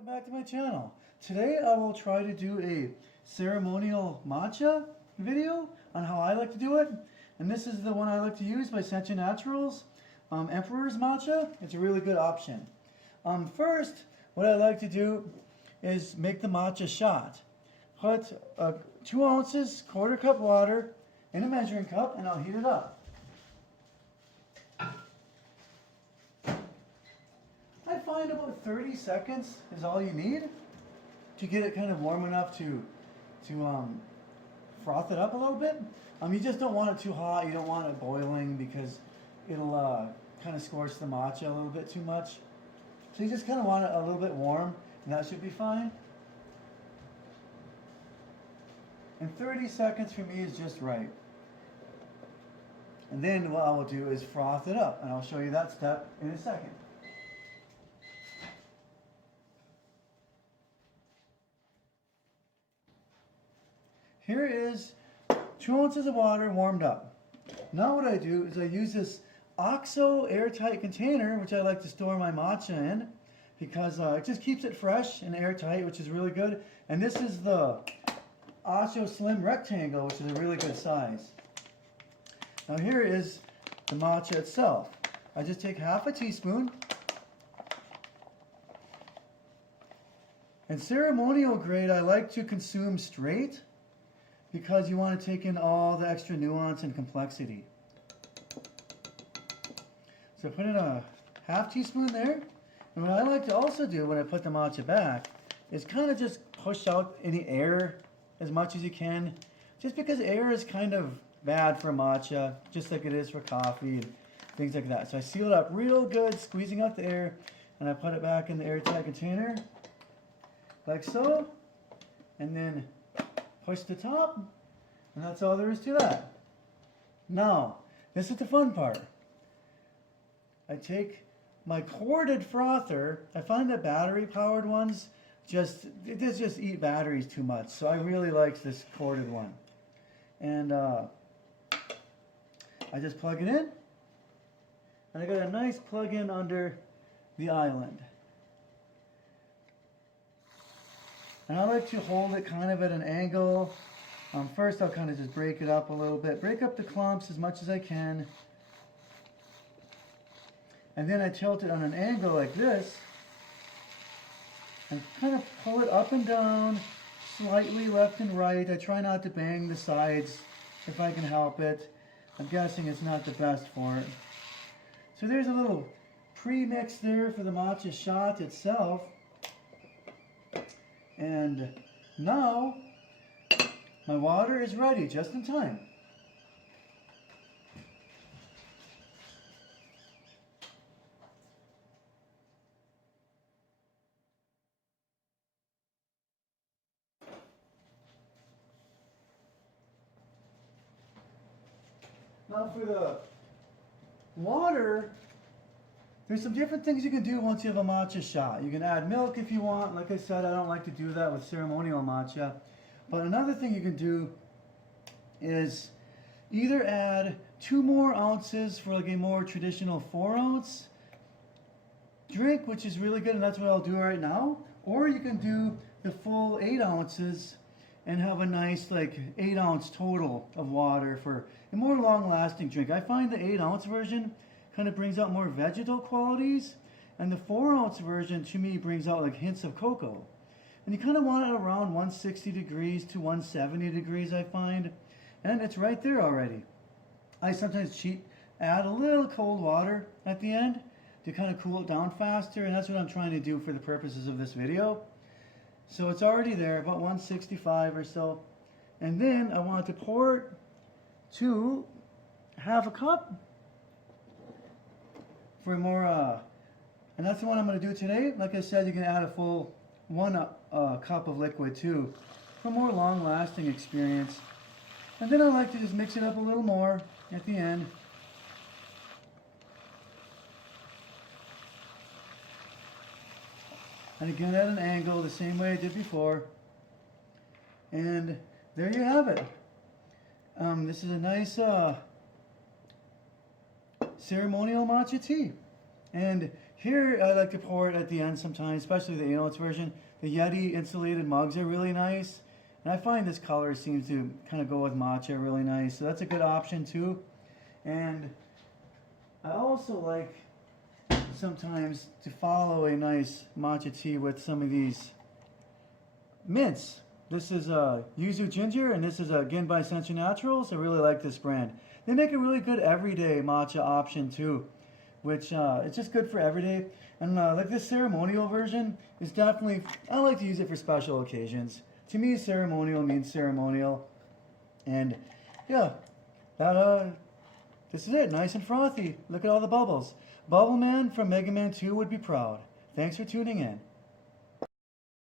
welcome back to my channel. Today I will try to do a ceremonial matcha video on how I like to do it. And this is the one I like to use by Matcha Naturals, Emperor's Matcha. It's a really good option. First, what I like to do is make the matcha shot. Put 2 ounces, quarter cup water in a measuring cup and I'll heat it up. I find about 30 seconds is all you need to get it kind of warm enough to froth it up a little bit. You just don't want it too hot. You don't want it boiling because it'll kind of scorch the matcha a little bit too much. So you just kind of want it a little bit warm, and that should be fine. And 30 seconds for me is just right. And then what I will do is froth it up, and I'll show you that step in a second. Here is 2 ounces of water warmed up. Now what I do is I use this OXO airtight container, which I like to store my matcha in, because it just keeps it fresh and airtight, which is really good. And this is the OXO Slim Rectangle, which is a really good size. Now here is the matcha itself. I just take half a teaspoon. And ceremonial grade I like to consume straight, because you want to take in all the extra nuance and complexity. So put in a half teaspoon there. And what I like to also do when I put the matcha back is kind of just push out any air as much as you can. Just because air is kind of bad for matcha, just like it is for coffee and things like that. So I seal it up real good, squeezing out the air, and I put it back in the airtight container, like so. And then push the top, and that's all there is to that. Now, this is the fun part. I take my corded frother. I find that battery-powered ones just eat batteries too much, so I really like this corded one. And I just plug it in, and I got a nice plug-in under the island. And I like to hold it kind of at an angle. First I'll kind of just break it up a little bit. Break up the clumps as much as I can. And then I tilt it on an angle like this. And kind of pull it up and down, slightly left and right. I try not to bang the sides if I can help it. I'm guessing it's not the best for it. So there's a little pre-mix there for the matcha shot itself. And now my water is ready just in time. Now for the water, there's some different things you can do once you have a matcha shot. You can add milk if you want. Like I said, I don't like to do that with ceremonial matcha. But another thing you can do is either add 2 more ounces for like a more traditional 4-ounce drink, which is really good, and that's what I'll do right now. Or you can do the full 8 ounces and have a nice like 8-ounce total of water for a more long-lasting drink. I find the 8-ounce version kind of brings out more vegetal qualities, and the 4-ounce version to me brings out like hints of cocoa. And you kind of want it around 160 degrees to 170 degrees, I find, and it's right there already. I sometimes add a little cold water at the end to kind of cool it down faster, and that's what I'm trying to do for the purposes of this video. So it's already there, about 165 or so. And then I want to pour it to half a cup for more, and that's the one I'm going to do today. Like I said, you can add a full 1 cup of liquid too for more long-lasting experience. And then I like to just mix it up a little more at the end. And again at an angle, the same way I did before. And there you have it. This is a nice ceremonial matcha tea. And Here, I like to pour it at the end sometimes, especially the 8-ounce version. The Yeti insulated mugs are really nice. And I find this color seems to kind of go with matcha really nice. So that's a good option too. And I also like sometimes to follow a nice matcha tea with some of these mints. This is Yuzu Ginger, and this is again by Sensu Naturals. I really like this brand. They make a really good everyday matcha option too, which it's just good for everyday. And like this ceremonial version is definitely, I like to use it for special occasions. To me, ceremonial means ceremonial. And yeah, that this is it, nice and frothy. Look at all the bubbles. Bubble Man from Mega Man 2 would be proud. Thanks for tuning in.